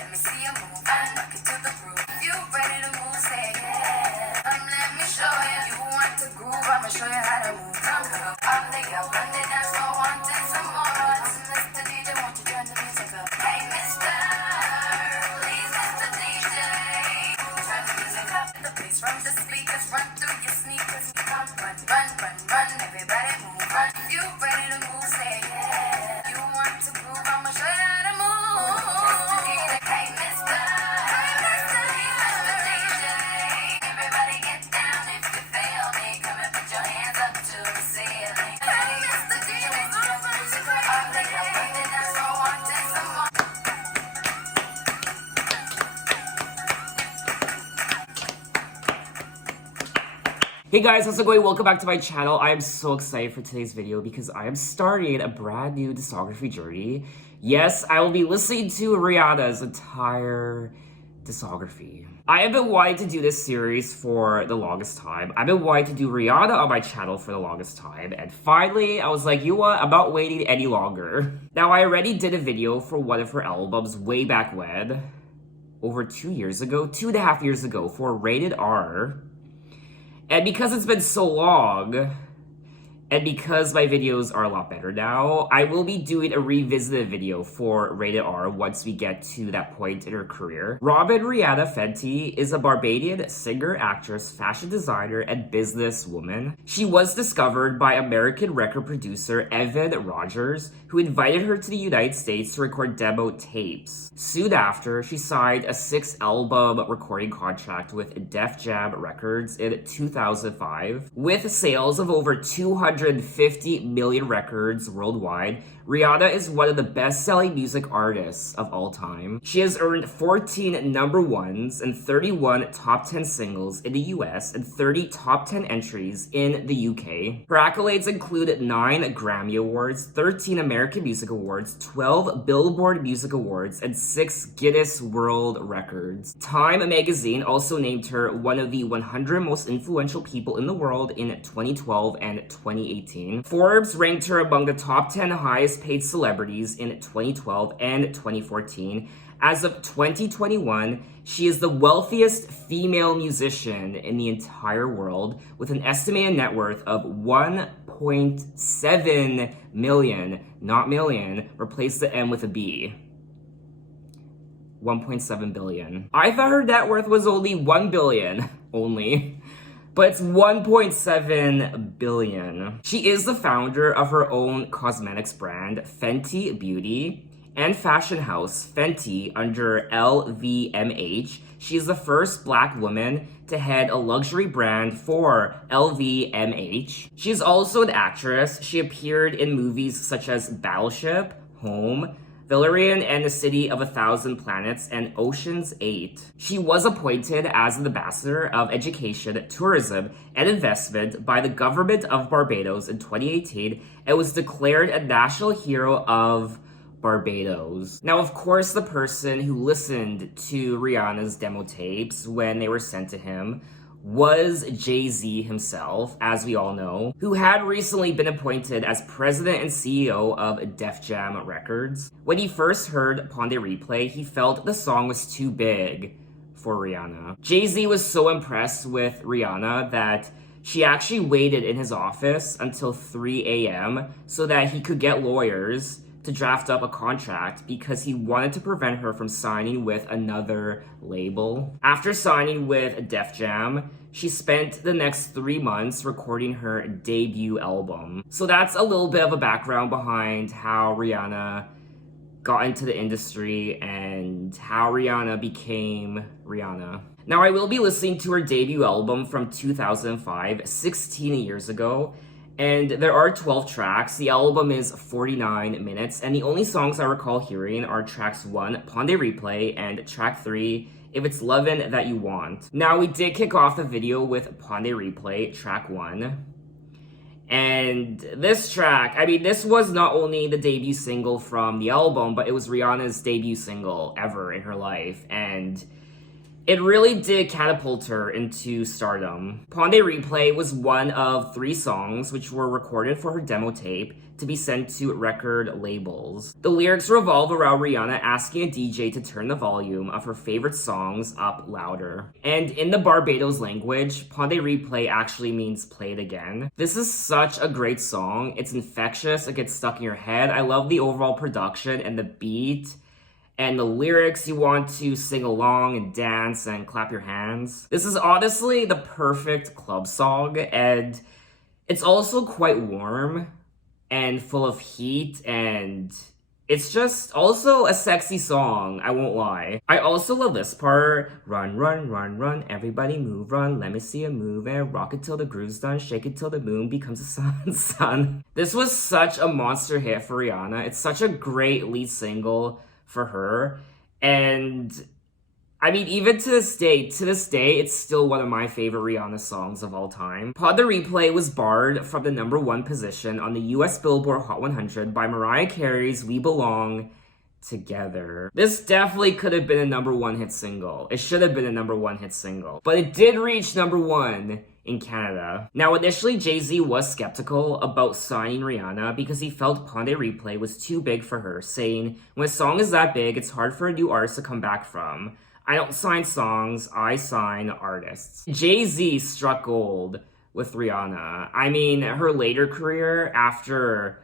Let me see you move, rock it to the groove. You ready to move, say yeah. Let me show you. You want to groove, I'ma show you how to move. Come on, all day up, Monday, that's what wanting some more. Mr. DJ, won't you turn the music up? Hey, mister, please, Mr. DJ, turn the music up. The bass from the speakers, run through your sneakers. Come, run, run, run, run, everybody move, run. You ready to move, say yeah. You want to groove, I'ma show you how to move. Mr. DJ, hey, mister, please, Mr. DJ, everybody get down if you feel me. Come and put your hands up to the ceiling. Hey, Mr. DJ, won't you turn the music up? All day up, Monday, that's what wanting some more. Hey guys, how's it going? Welcome back to my channel. I am so excited for today's video because I am starting a brand new discography journey. Yes, I will be listening to Rihanna's entire discography. I have been wanting to do this series for the longest time. I've been wanting to do Rihanna on my channel for the longest time, and finally I was like, you know what, I'm not waiting any longer. Now, I already did a video for one of her albums way back when, over 2 years ago, 2.5 years ago, for Rated R. And because it's been so long, and because my videos are a lot better now, I will be doing a revisited video for Rated R once we get to that point in her career. Robin Rihanna Fenty is a Barbadian singer, actress, fashion designer, and businesswoman. She was discovered by American record producer Evan Rogers, who invited her to the United States to record demo tapes. Soon after, she signed a 6-album recording contract with Def Jam Records in 2005. With sales of over 250 million records worldwide, Rihanna is one of the best-selling music artists of all time. She has earned 14 number ones and 31 top 10 singles in the US and 30 top 10 entries in the UK. Her accolades include 9 Grammy Awards, 13 American Music Awards, 12 Billboard Music Awards, and 6 Guinness World Records. Time magazine also named her one of the 100 most influential people in the world in 2012 and 2018. Forbes ranked her among the top 10 highest paid celebrities in 2012 and 2014. As of 2021, she is the wealthiest female musician in the entire world, with an estimated net worth of 1.7 million, not million, replace the M with a B. 1.7 billion. I thought her net worth was only 1 billion, but it's 1.7 billion. She is the founder of her own cosmetics brand, Fenty Beauty, and fashion house, Fenty, under LVMH. She is the first Black woman to head a luxury brand for LVMH. She is also an actress. She appeared in movies such as Battleship, Home, Valerian and the City of a Thousand Planets, and Ocean's 8. She was appointed as an ambassador of education, tourism, and investment by the government of Barbados in 2018 and was declared a national hero of Barbados. Now, of course, the person who listened to Rihanna's demo tapes when they were sent to him was Jay-Z himself, as we all know, who had recently been appointed as president and CEO of Def Jam Records. When he first heard Pon de Replay, he felt the song was too big for Rihanna. Jay-Z was so impressed with Rihanna that she actually waited in his office until 3 a.m. so that he could get lawyers to draft up a contract because he wanted to prevent her from signing with another label. After signing with Def Jam, she spent the next 3 months recording her debut album. So that's a little bit of a background behind how Rihanna got into the industry and how Rihanna became Rihanna. Now, I will be listening to her debut album from 2005, 16 years ago, and there are 12 tracks. The album is 49 minutes, and the only songs I recall hearing are tracks 1, Pon de Replay, and track 3, If It's Lovin' That You Want. Now, we did kick off the video with Pon de Replay, track 1. And this track, I mean, this was not only the debut single from the album, but it was Rihanna's debut single ever in her life. And It really did catapult her into stardom. Ponde Replay was one of 3 songs which were recorded for her demo tape to be sent to record labels. The lyrics revolve around Rihanna asking a DJ to turn the volume of her favorite songs up louder. And in the Barbados language, Ponde Replay actually means play it again. This is such a great song. It's infectious, it gets stuck in your head. I love the overall production and the beat. And the lyrics, you want to sing along and dance and clap your hands. This is honestly the perfect club song, and it's also quite warm and full of heat, and it's just also a sexy song, I won't lie. I also love this part. Run, run, run, run, everybody move, run, let me see you move, and rock it till the groove's done, shake it till the moon becomes the sun. This was such a monster hit for Rihanna. It's such a great lead single for her, and I mean, even to this day, it's still one of my favorite Rihanna songs of all time. Pod the Replay was barred from the #1 position on the US Billboard Hot 100 by Mariah Carey's We Belong Together. This definitely could have been a #1 hit single. It should have been a #1 hit single. But it did reach #1 in Canada. Now, initially, Jay-Z was skeptical about signing Rihanna because he felt Ponde Replay was too big for her, saying, when a song is that big, it's hard for a new artist to come back from. I don't sign songs, I sign artists. Jay-Z struck gold with Rihanna. I mean, her later career, after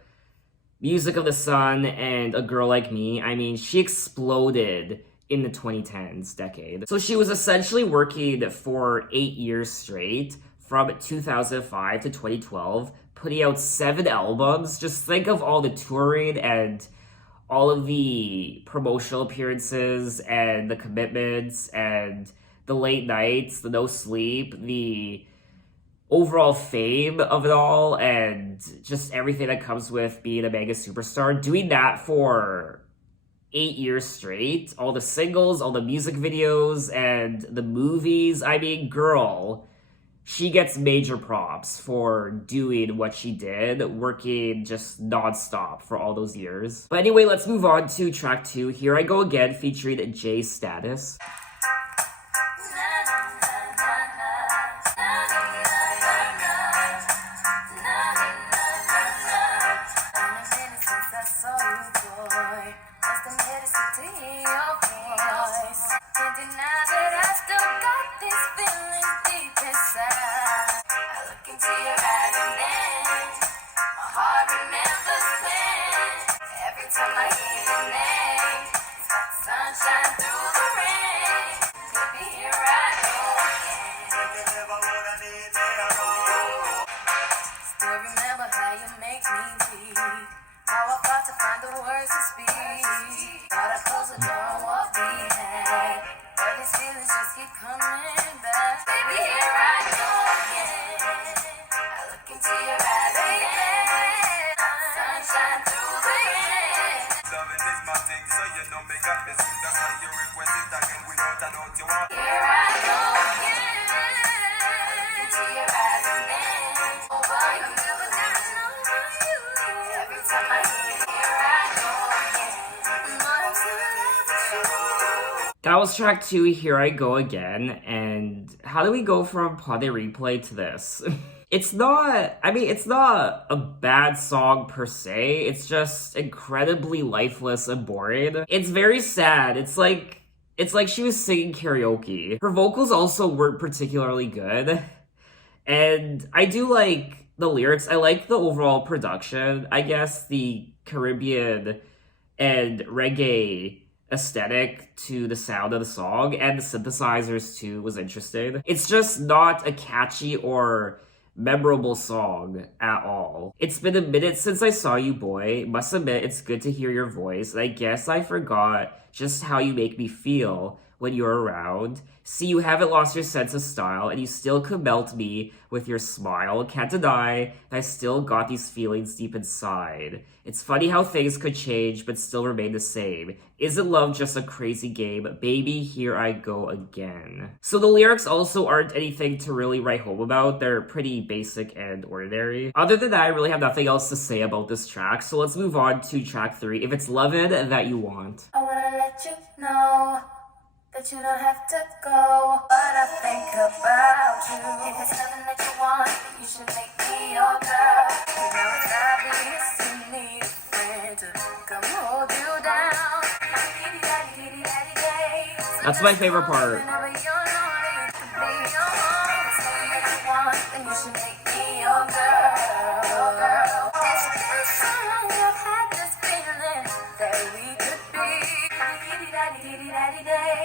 Music of the Sun and A Girl Like Me, I mean, she exploded in the 2010s decade. So she was essentially working for 8 years straight, from 2005 to 2012, putting out 7 albums. Just think of all the touring and all of the promotional appearances and the commitments and the late nights, the no sleep, the overall fame of it all, and just everything that comes with being a mega superstar. Doing that for 8 years straight, all the singles, all the music videos, and the movies. I mean, girl, she gets major props for doing what she did, working just non-stop for all those years. But anyway, let's move on to track 2, Here I Go Again, featuring Jay Status. That was track 2, Here I Go Again, and how do we go from Ponde Replay to this? It's not a bad song per se, it's just incredibly lifeless and boring. It's very sad, it's like she was singing karaoke. Her vocals also weren't particularly good, and I do like the lyrics, I like the overall production, I guess the Caribbean and reggae aesthetic to the sound of the song, and the synthesizers too was interesting. It's just not a catchy or memorable song at all. It's been a minute since I saw you, boy. Must admit, it's good to hear your voice, and I guess I forgot just how you make me feel when you're around. See, you haven't lost your sense of style, and you still could melt me with your smile. Can't deny that I still got these feelings deep inside. It's funny how things could change, but still remain the same. Isn't love just a crazy game? Baby, here I go again. So the lyrics also aren't anything to really write home about. They're pretty basic and ordinary. Other than that, I really have nothing else to say about this track. So let's move on to track 3, If It's Lovin' That You Want. I wanna let you know that but you don't have to go. But I think about you. If it's something that you want, then you should make me your girl. You know it's obvious you need a friend to come hold you down. That's my favorite part. Whenever you're lonely, you can be your home. Something that you want, then you should make me your girl. It's been so long I've had this feeling that we could be.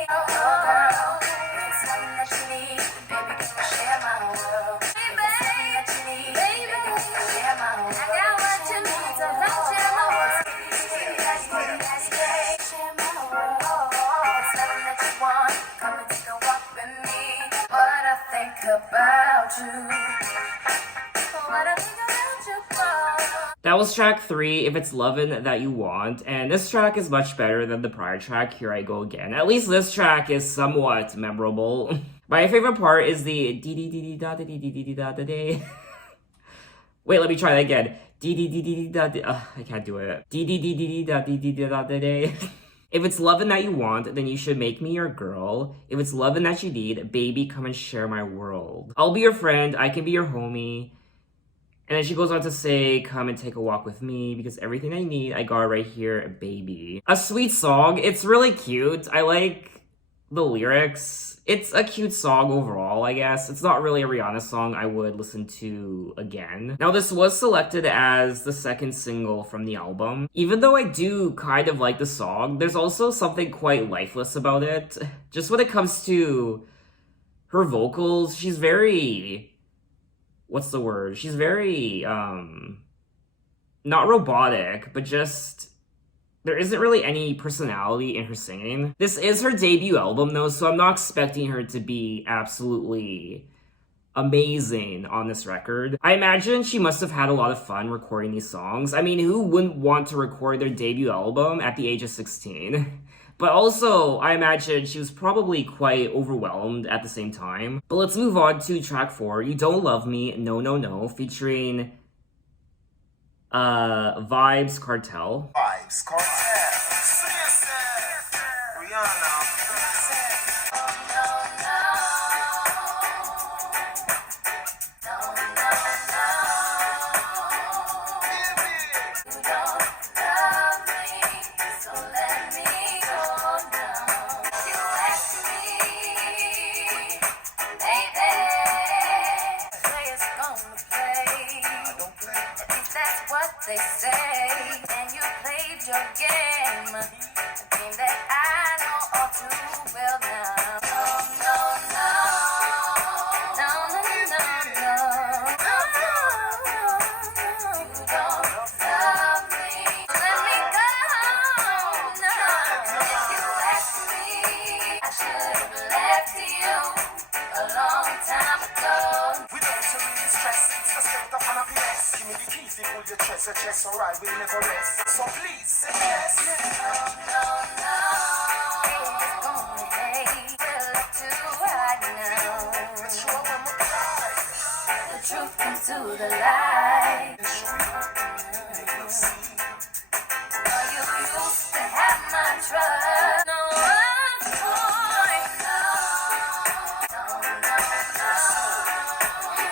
Oh, girl. If it's something that you need, baby, can we share my world? If it's something that you need, baby, can we share my world? I got what you need, so let's share my world. Share my world. If it's something that you want, come and take a walk with me. What I think about you. What I think about you, girl. That was track 3, If It's Lovin' That You Want, and this track is much better than the prior track, Here I Go Again. At least this track is somewhat memorable. My favorite part is the dee dee dee dee da dee dee dee dee da da day. Wait, let me try that again. Dee dee dee dee dee da dee. I can't do it. Dee dee dee dee dee da dee dee da da day. If it's lovin' that you want, then you should make me your girl. If it's lovin' that you need, baby, come and share my world. I'll be your friend, I can be your homie. And then she goes on to say, come and take a walk with me, because everything I need, I got right here, baby. A sweet song. It's really cute. I like the lyrics. It's a cute song overall, I guess. It's not really a Rihanna song I would listen to again. Now, this was selected as the second single from the album. Even though I do kind of like the song, there's also something quite lifeless about it. Just when it comes to her vocals, she's very... what's the word? She's very, not robotic, but just, there isn't really any personality in her singing. This is her debut album though, so I'm not expecting her to be absolutely amazing on this record. I imagine she must have had a lot of fun recording these songs. I mean, who wouldn't want to record their debut album at the age of 16? But also, I imagine she was probably quite overwhelmed at the same time. But let's move on to track 4, You Don't Love Me, No No No, featuring Vibes Cartel. Vibes Cartel. Rihanna. They say, and you played your game, a game that I know all too well now. No, no, no, no, no, no, no, no. You don't love me. Let me go. No, if you ask me, I should have left you a long time ago. We don't really stress, it's the state of happiness. Give me the keys, they pull your chest, a chest, alright, we'll never rest. So please, say yes. No, no, no. It's gonna hate. We're left to right now. Let's show them a pride. The truth comes to the light. Let's show them make love see. Oh, you used to have my trust. No, boy, no. No, no, no.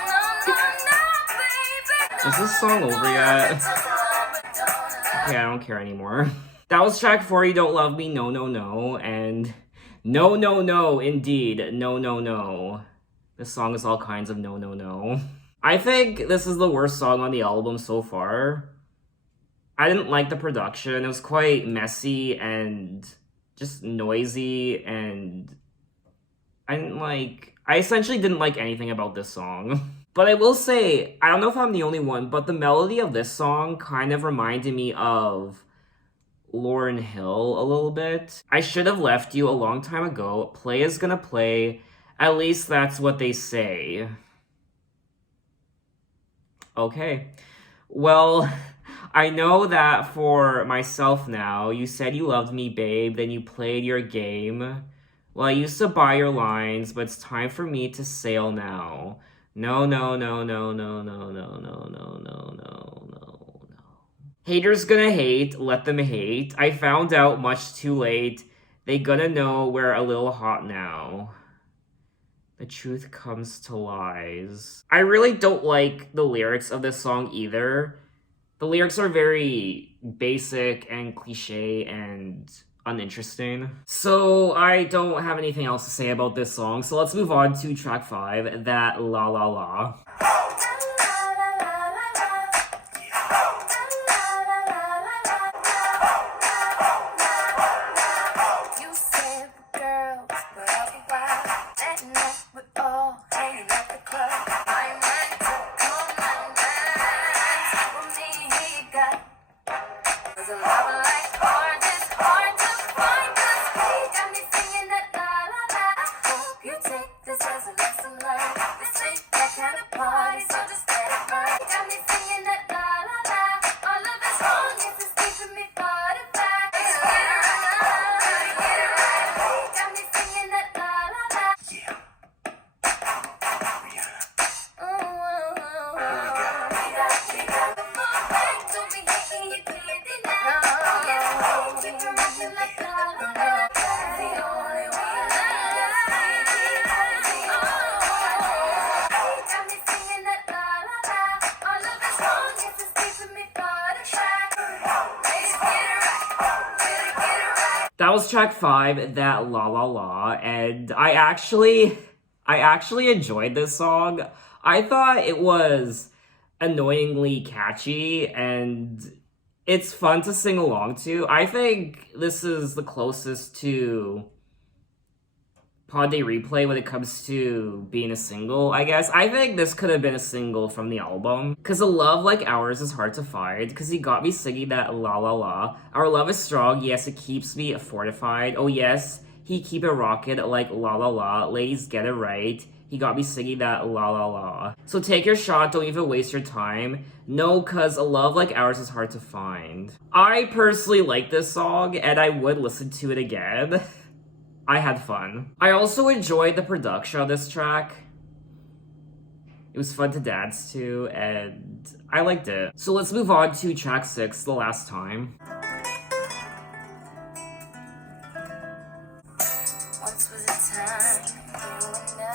No, no, no, baby. Is this song over yet? Okay, I don't care anymore. That was track 4, You Don't Love Me, No No No, and no, no, no, indeed, no, no, no. This song is all kinds of no, no, no. I think this is the worst song on the album so far. I didn't like the production. It was quite messy and just noisy, and I essentially didn't like anything about this song. But I will say, I don't know if I'm the only one, but the melody of this song kind of reminded me of Lauryn Hill a little bit. I should have left you a long time ago. Play is gonna play. At least that's what they say. Okay. Well, I know that for myself now. You said you loved me, babe, then you played your game. Well, I used to buy your lines, but it's time for me to sail now. No, no, no, no, no, no, no, no, no, no, no, no, no. Haters gonna hate, let them hate. I found out much too late. They gonna know we're a little hot now. The truth comes to lies. I really don't like the lyrics of this song either. The lyrics are very basic and cliche and uninteresting. So I don't have anything else to say about this song. So let's move on to track 5, That La La La. You said girls were up a while. That night we all hanging at the club. I meant to come and dance. For me, he got was a love like ours. It's hard to find 'cause he got me singing that la la la. Hope you take this as a lesson learned. This ain't that kind of party, so just let it burn. He got me singing that la la la. All of his wrong is just keeping me fortified. Get it right, get it right. He got me singing that la la la. Yeah. Rihanna. Ooh, we got the full back, don't be hating, you can't deny. Yes, keep it rocking like la la la. The only one he got me singing that la la la. All of his wrong is just keeping me fortified. Get it right, get it right. That was track 5, That La La La, and I actually enjoyed this song. I thought it was annoyingly catchy and it's fun to sing along to. I think this is the closest to Pod Day Replay when it comes to being a single, I guess. I think this could have been a single from the album. Because a love like ours is hard to find. Because he got me singing that la la la. Our love is strong, yes, it keeps me fortified. Oh yes, he keep it rockin' like la la la. Ladies, get it right. He got me singing that la la la. So take your shot, don't even waste your time. No, cause a love like ours is hard to find. I personally like this song, and I would listen to it again. I had fun. I also enjoyed the production of this track. It was fun to dance to, and I liked it. So let's move on to track 6, The Last Time. Once was a time, you and I,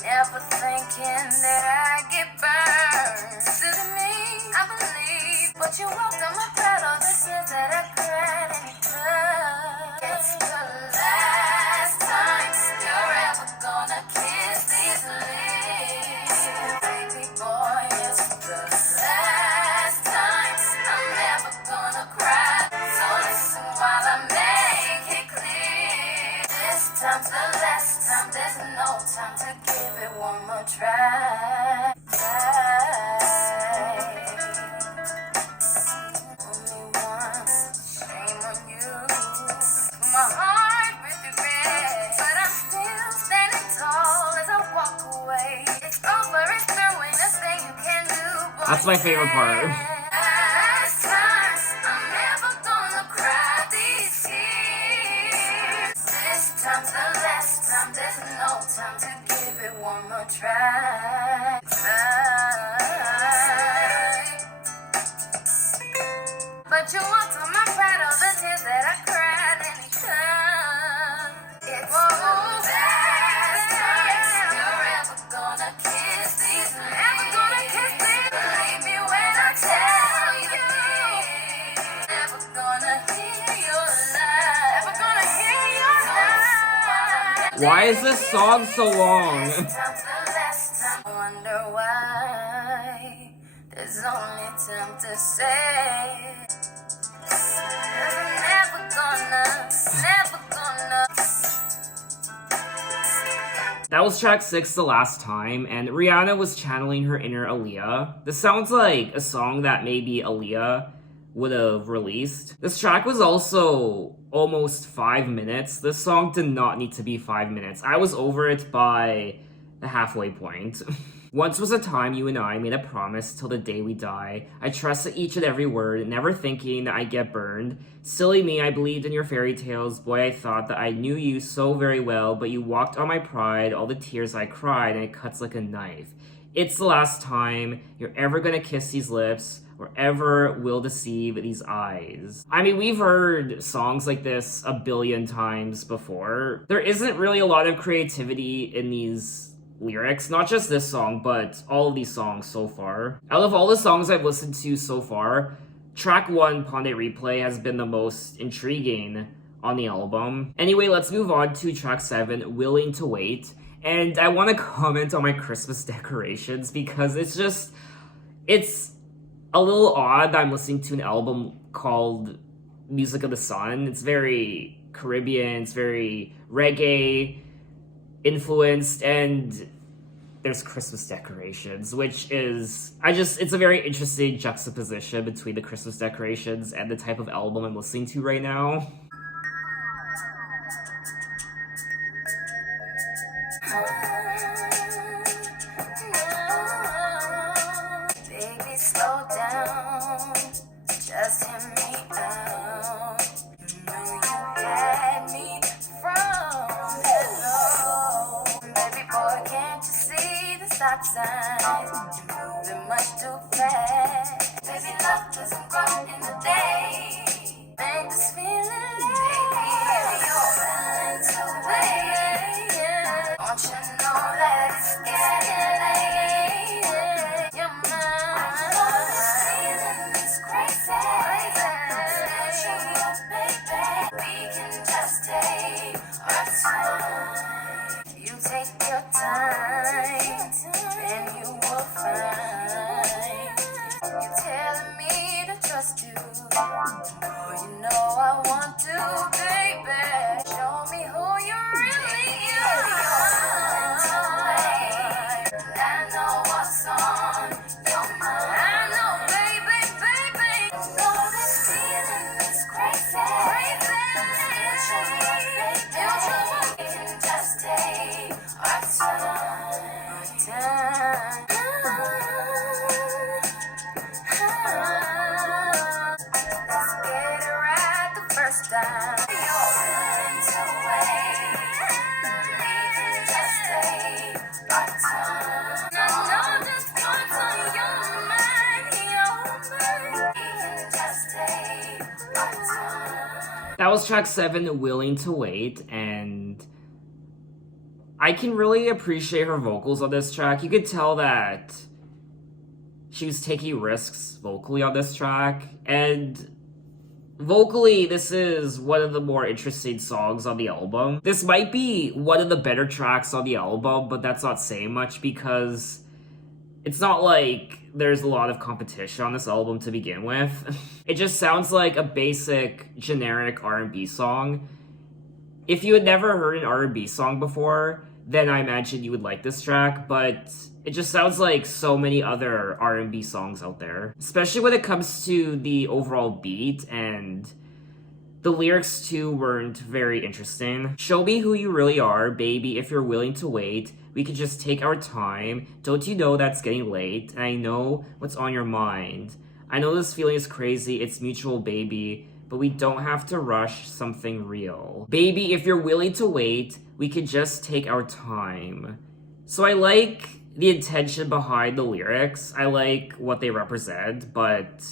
never thinking that I'd get burned. Still to me, I believe, but you walked on my paddle, the tears that I cried in the club. It's the last time you're ever gonna kiss these lips, baby boy. It's the last time I'm never gonna cry. So listen while I make it clear. This time's the last time. There's no time to give it one more try. Only one. Shame on you. My heart ripped it red, but I'm still standing tall as I walk away. It's over. It's through. Ain't nothing you can do. Boy, That's my favorite part. last time, I'm never gonna cry these tears. This time's the last time. There's no time to give it one more try. But you walked on my pride, all the tears that I cried in the club. It's the last time you're ever gonna kiss these lips. Ever gonna kiss these lips. Believe me when I tell you. Never gonna hear your lie. Never gonna hear your lie. Why is this song so long? Time's the last time. Wonder why. There's only time to say. Never gonna. That was track 6, The Last Time, and Rihanna was channeling her inner Aaliyah. This sounds like a song that maybe Aaliyah would have released. This track was also almost 5 minutes. This song did not need to be 5 minutes. I was over it by the halfway point. Once was a time you and I made a promise till the day we die. I trusted each and every word, never thinking that I'd get burned. Silly me, I believed in your fairy tales. Boy, I thought that I knew you so very well, but you walked on my pride, all the tears I cried, and it cuts like a knife. It's the last time you're ever gonna kiss these lips, or Forever will deceive these eyes. I mean, we've heard songs like this a billion times before. There isn't really a lot of creativity in these lyrics, not just this song, but all of these songs so far. Out of all the songs I've listened to so far, track 1, Ponde Replay, has been the most intriguing on the album. Anyway, let's move on to track 7, Willing to Wait. And I want to comment on my Christmas decorations because it's a little odd that I'm listening to an album called Music of the Sun. It's very Caribbean, it's very reggae influenced, and there's Christmas decorations, which is, it's a very interesting juxtaposition between the Christmas decorations and the type of album I'm listening to right now. Baby, slow down. Just hear me out. You knew you had me from hello. Baby boy, can't you see the stop sign? You're moving much too fast. Baby, love doesn't grow in the day. Make this feeling, baby, you're willing to wait. Don't you know that it's getting late? You're mine. I know this feeling is crazy. Baby, we can just take our time. You take your time, and you will find. You're telling me to trust you. Oh, you know I want to, baby. Show me who you really are. And I know what's on your mind. I know, baby, baby. You know this feeling is crazy. We can just take our time. Let's get it right the first time. You're willing to wait. We can just take our time. I know just what's on your mind. We can just take our time. That was track 7, Willing to Wait, and I can really appreciate her vocals on this track. You could tell that she was taking risks vocally on this track, and vocally, this is one of the more interesting songs on the album. This might be one of the better tracks on the album, but that's not saying much because it's not like there's a lot of competition on this album to begin with. It just sounds like a basic, generic R&B song. If you had never heard an R&B song before, then I imagine you would like this track, but it just sounds like so many other R&B songs out there. Especially when it comes to the overall beat, and the lyrics too weren't very interesting. Show me who you really are, baby, if you're willing to wait. We could just take our time. Don't you know that's getting late? And I know what's on your mind. I know this feeling is crazy, it's mutual, baby, but we don't have to rush something real. Baby, if you're willing to wait, we could just take our time. So I like the intention behind the lyrics. I like what they represent, but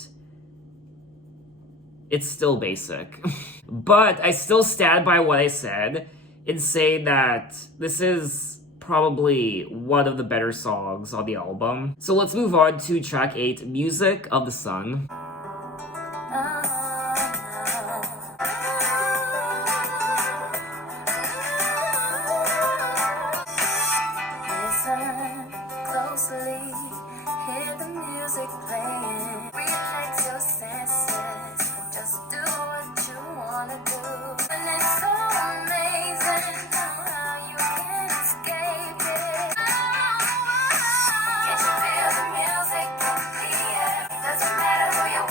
it's still basic. But I still stand by what I said in saying that this is probably one of the better songs on the album. So let's move on to track 8, Music of the Sun. Listen closely, hear the music playing. Relax your senses, just do what you wanna do. And it's so amazing how you can escape it. Can you feel the music in the air? Doesn't matter who you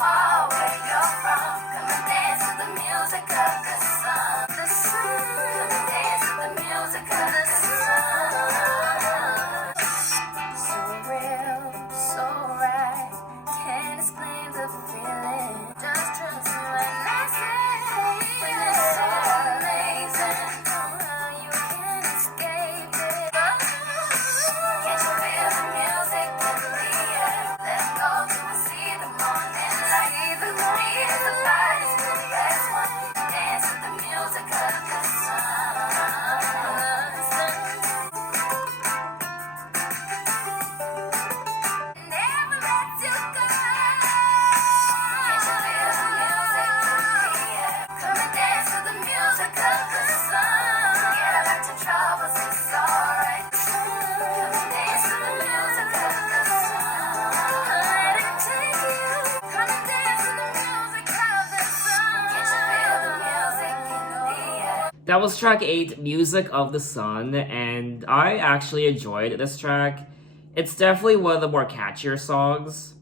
That was track 8, Music of the Sun, and I actually enjoyed this track. It's definitely one of the more catchier songs.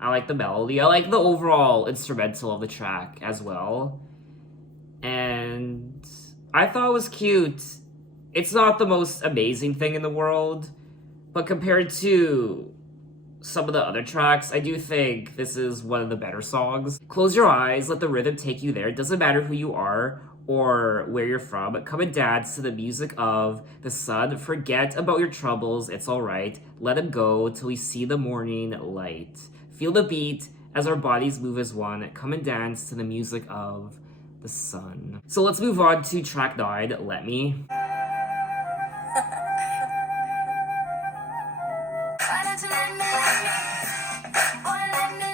I like the melody. I like the overall instrumental of the track as well. And I thought it was cute. It's not the most amazing thing in the world, but compared to some of the other tracks, I do think this is one of the better songs. Close your eyes, let the rhythm take you there. It doesn't matter who you are or where you're from. Come and dance to the music of the sun. Forget about your troubles, it's alright. Let them go till we see the morning light. Feel the beat as our bodies move as one. Come and dance to the music of the sun. So let's move on to track 9, Let Me. Why don't you let me, boy, let me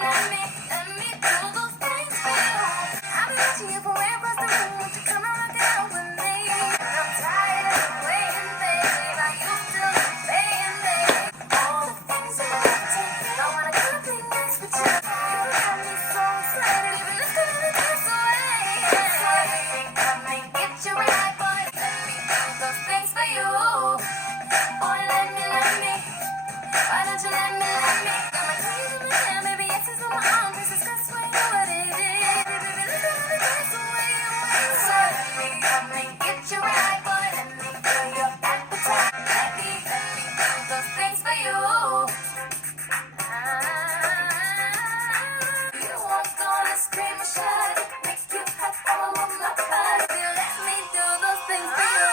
do those things for you. I've been watching you from way across the room. Won't you come and rock it out with me? I'm tired of waiting, babe. Are you still playing, babe? All the things that I do, I wanna do things nice with you. You got me so excited, even if the other takes away. So let me come and get you right, boy. Let me do those things for you. Boy, let me. Why don't you let me? Got my keys in my hand, baby, access on my arm. This is just what you what it is. Baby, look at all the things the way you are. So let me come and get you right, boy. Let me fill your appetite. Let me do those things for you. You won't gonna scream or shout. Make you hot all over my body. Let me do those things for you.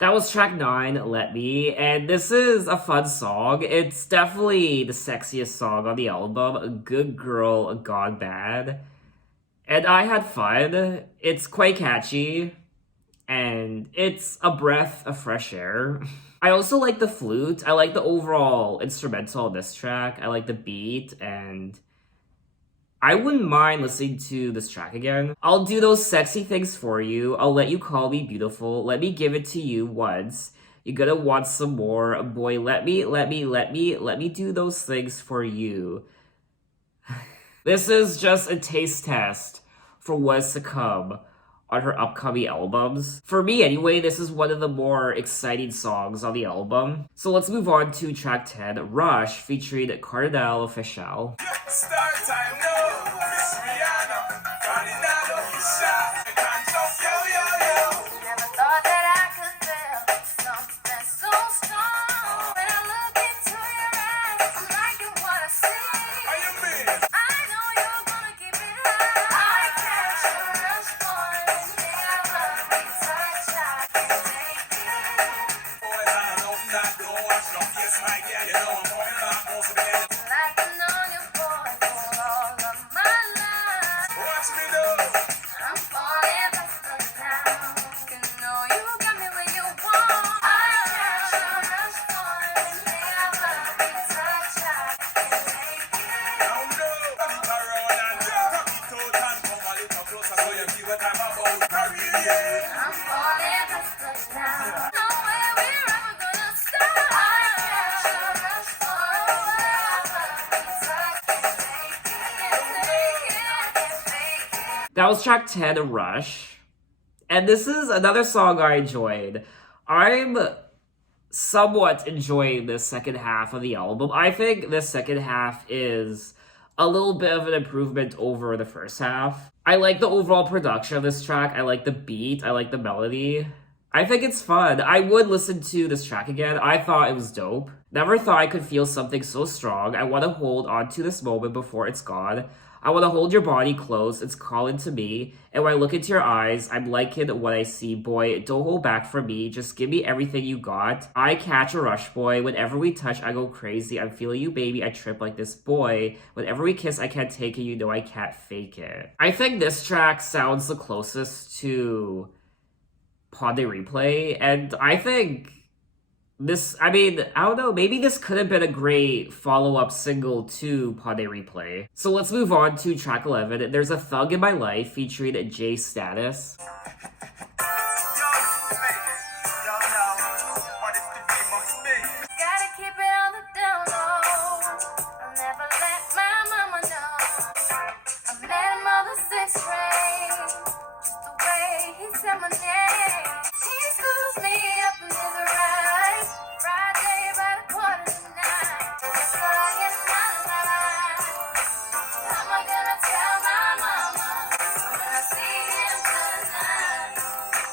That was track 9, Let Me, and this is a fun song. It's definitely the sexiest song on the album, Good Girl Gone Bad. And I had fun. It's quite catchy, and it's a breath of fresh air. I also like the flute. I like the overall instrumental of this track. I like the beat, and I wouldn't mind listening to this track again. I'll do those sexy things for you. I'll let you call me beautiful. Let me give it to you once. You're gonna want some more. Boy, let me do those things for you. This is just a taste test for what's to come on her upcoming albums. For me anyway, this is one of the more exciting songs on the album. So let's move on to track 10, Rush, featuring Cardinal Official. Start time, no. Miss Rihanna, Cardinal Official. Never thought that I could feel something so strong. When I look into your eyes, I'm liking what I see. How you mean? I know you're gonna keep it high. I catch a rush, boy. Anything I love, we touch, I can take it. Boys, I know not don't watch no face, my girl. You know I'm pouring up, most of the end. Like an onion, boy, for all of my life. Watch me though. I'm falling fast now. You know you got me where you want. I catch a rush, boy. Anything I love, we touch, I can take it. Now no. Come it around and rock it out and come a little closer so you feel what I'm about. Carry it. I'm falling fast now. No way we're ever gonna stop. I catch a rush, boy. Anything I love, we touch, I can take it. I can take it. That was track 10, Rush. And this is another song I enjoyed. I'm somewhat enjoying the second half of the album. I think the second half is a little bit of an improvement over the first half. I like the overall production of this track. I like the beat. I like the melody. I think it's fun. I would listen to this track again. I thought it was dope. Never thought I could feel something so strong. I want to hold on to this moment before it's gone. I want to hold your body close. It's calling to me. And when I look into your eyes, I'm liking what I see. Boy, don't hold back from me. Just give me everything you got. I catch a rush, boy. Whenever we touch, I go crazy. I'm feeling you, baby. I trip like this, boy. Whenever we kiss, I can't take it. You know I can't fake it. I think this track sounds the closest to Pod de Replay. And I think I mean, I don't know, maybe this could have been a great follow-up single to Pade Replay. So let's move on to track 11. There's a Thug in My Life featuring J Status. Gotta keep it on the down low. I'll never let my mama know. I met him on the sixth grade. Just the way he said my name. He screws me up in his ride. Friday by the quarter to nine. So I get my life. How am I gonna tell my mama when I see him tonight?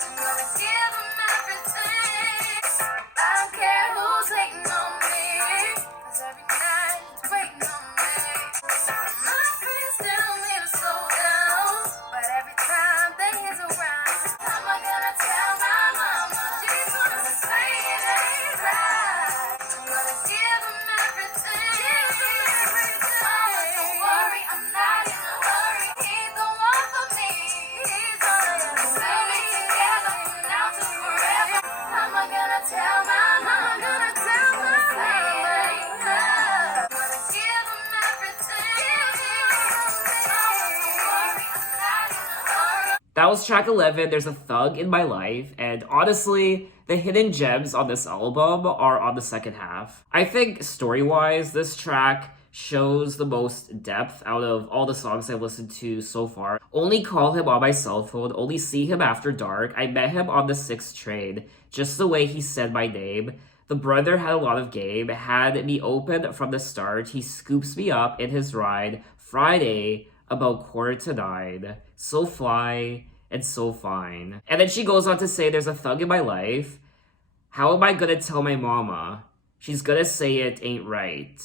I'm gonna give him everything. I don't care who's hating on me, 'cause every night he's waiting on me. My friends tell me to slow down, but every time that he's around, how am I gonna tell my mama? She's gonna say it ain't right. I'm gonna give him everything. Mama, don't worry, I'm not in a hurry. He's the one for me. He's gonna we'll be together from now to forever. How am I gonna tell my mama? Gonna tell my mama. Gonna give him everything. Mama, don't worry, I'm not in a hurry. That was track 11, There's a Thug in My Life, and honestly, the hidden gems on this album are on the second half. I think story-wise, this track shows the most depth out of all the songs I've listened to so far. Only Call Him on My Cell Phone, Only See Him After Dark, I Met Him on the Sixth Train, Just the Way He Said My Name, The Brother Had a Lot of Game, Had Me Open from the Start, He Scoops Me Up in His Ride, Friday, About 8:45, So Fly, and So Fine. And then she goes on to say, There's a Thug in My Life. How am I gonna tell my mama? She's gonna say it ain't right.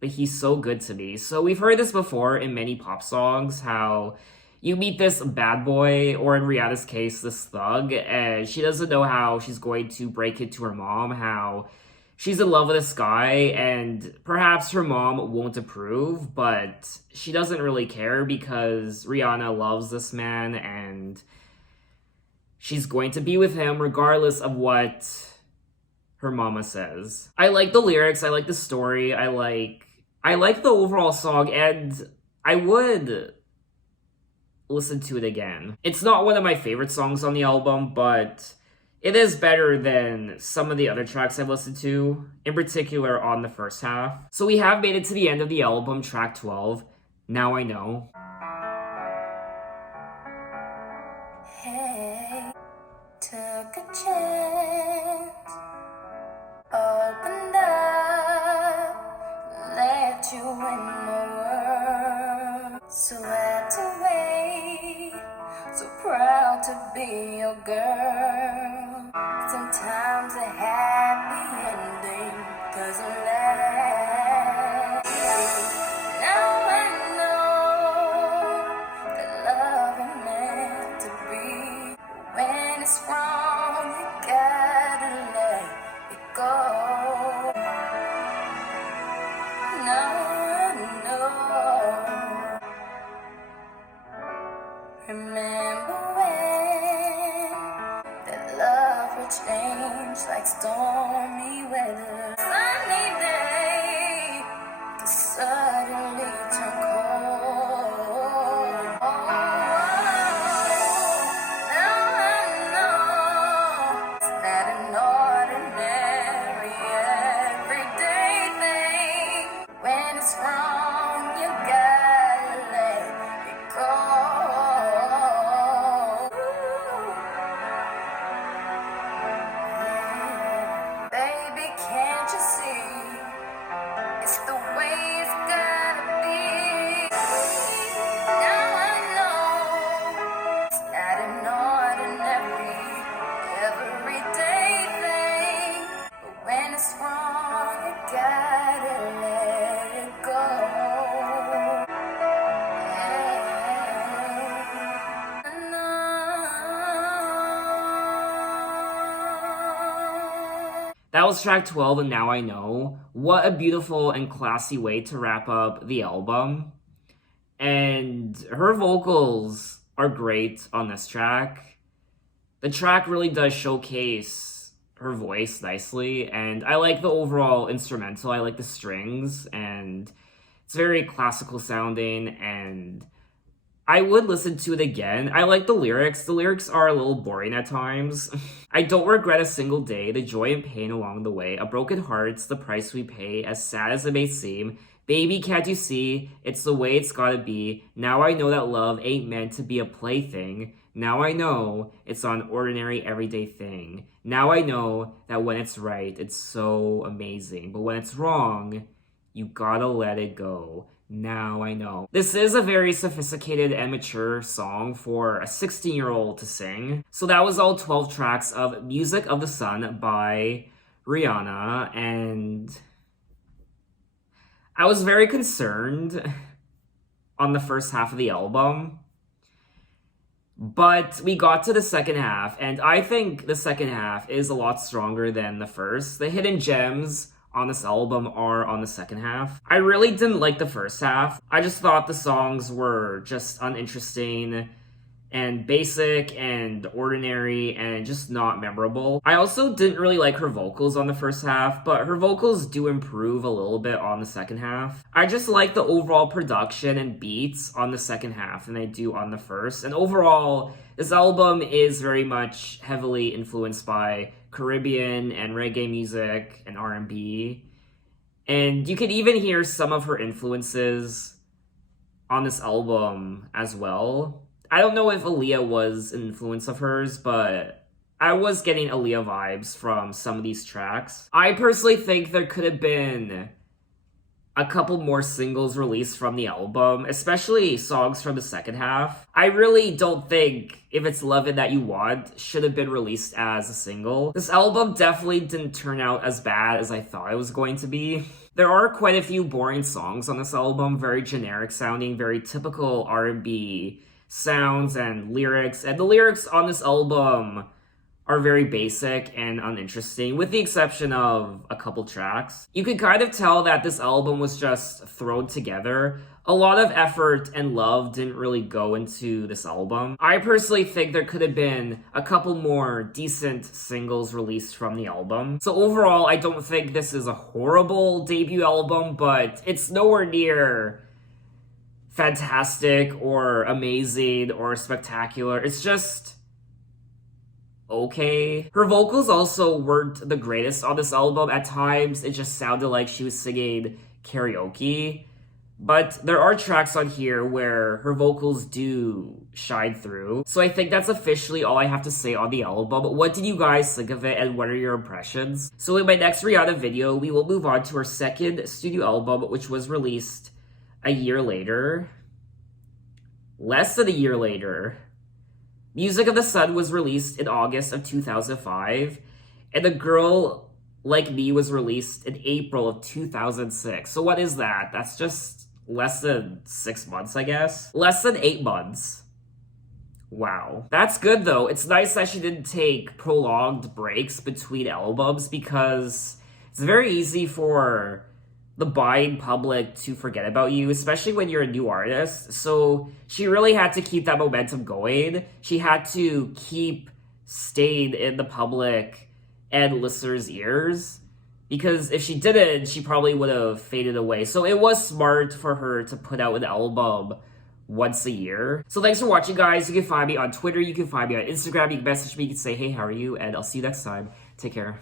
But he's so good to me. So we've heard this before in many pop songs, how you meet this bad boy, or in Rihanna's case, this thug, and she doesn't know how she's going to break it to her mom, how she's in love with this guy, and perhaps her mom won't approve, but she doesn't really care because Rihanna loves this man, and she's going to be with him regardless of what her mama says. I like the lyrics, I like the story, I like the overall song, and I would listen to it again. It's not one of my favorite songs on the album, but it is better than some of the other tracks I've listened to, in particular on the first half. So we have made it to the end of the album, track 12, Now I Know. Hey, took a chance, opened up, let you in my world. So had to wait, so proud to be your girl. Sometimes a happy ending doesn't last. Now I know that love ain't meant to be. When it's wrong, you gotta let it go. Now I know. Remember when that love will change like stormy weather. Sunny day can suddenly turn cold. Now I know it's not an ordinary everyday thing. When it's wrong, you gotta let it go. Baby, can't you see? It's the way it's gotta be. Now I know it's not an ordinary, everyday thing. But when it's wrong, you gotta let it go. That was track 12, and Now I Know. What a beautiful and classy way to wrap up the album. And her vocals are great on this track. The track really does showcase her voice nicely, and I like the overall instrumental. I like the strings, and it's very classical sounding, and I would listen to it again. I like the lyrics. The lyrics are a little boring at times. I don't regret a single day, the joy and pain along the way. A broken heart's the price we pay, as sad as it may seem. Baby, can't you see? It's the way it's gotta be. Now I know that love ain't meant to be a plaything. Now I know it's an ordinary everyday thing. Now I know that when it's right, it's so amazing. But when it's wrong, you gotta let it go. Now I know. This is a very sophisticated and mature song for a 16-year-old to sing. So that was all 12 tracks of Music of the Sun by Rihanna, and I was very concerned on the first half of the album. But we got to the second half, and I think the second half is a lot stronger than the first. The hidden gems on this album are on the second half. I really didn't like the first half. I just thought the songs were just uninteresting and basic and ordinary and just not memorable. I also didn't really like her vocals on the first half, but her vocals do improve a little bit on the second half. I just like the overall production and beats on the second half than I do on the first. And overall, this album is very much heavily influenced by Caribbean and reggae music and R&B. And you can even hear some of her influences on this album as well. I don't know if Aaliyah was an influence of hers, but I was getting Aaliyah vibes from some of these tracks. I personally think there could have been a couple more singles released from the album, especially songs from the second half. I really don't think If It's Lovin' That You Want should have been released as a single. This album definitely didn't turn out as bad as I thought it was going to be. There are quite a few boring songs on this album, very generic sounding, very typical R&B sounds and lyrics, and the lyrics on this album are very basic and uninteresting, with the exception of a couple tracks. You can kind of tell that this album was just thrown together. A lot of effort and love didn't really go into this album. I personally think there could have been a couple more decent singles released from the album. So overall, I don't think this is a horrible debut album, but it's nowhere near fantastic or amazing or spectacular. It's just okay. Her vocals also weren't the greatest on this album. At times, it just sounded like she was singing karaoke. But there are tracks on here where her vocals do shine through. So I think that's officially all I have to say on the album. What did you guys think of it, and what are your impressions? So in my next Rihanna video, we will move on to her second studio album, which was released a year later. Less than a year later. Music of the Sun was released in August of 2005, and The Girl Like Me was released in April of 2006. So what is that? That's just less than 6 months, I guess. Less than 8 months. Wow. That's good, though. It's nice that she didn't take prolonged breaks between albums, because it's very easy for the buying public to forget about you, especially when you're a new artist. So she really had to keep that momentum going. She had to keep staying in the public and listeners' ears, because if she didn't, she probably would have faded away. So it was smart for her to put out an album once a year. So thanks for watching, guys. You can find me on Twitter, you can find me on Instagram, you can message me, you can say, hey, how are you? And I'll see you next time. Take care.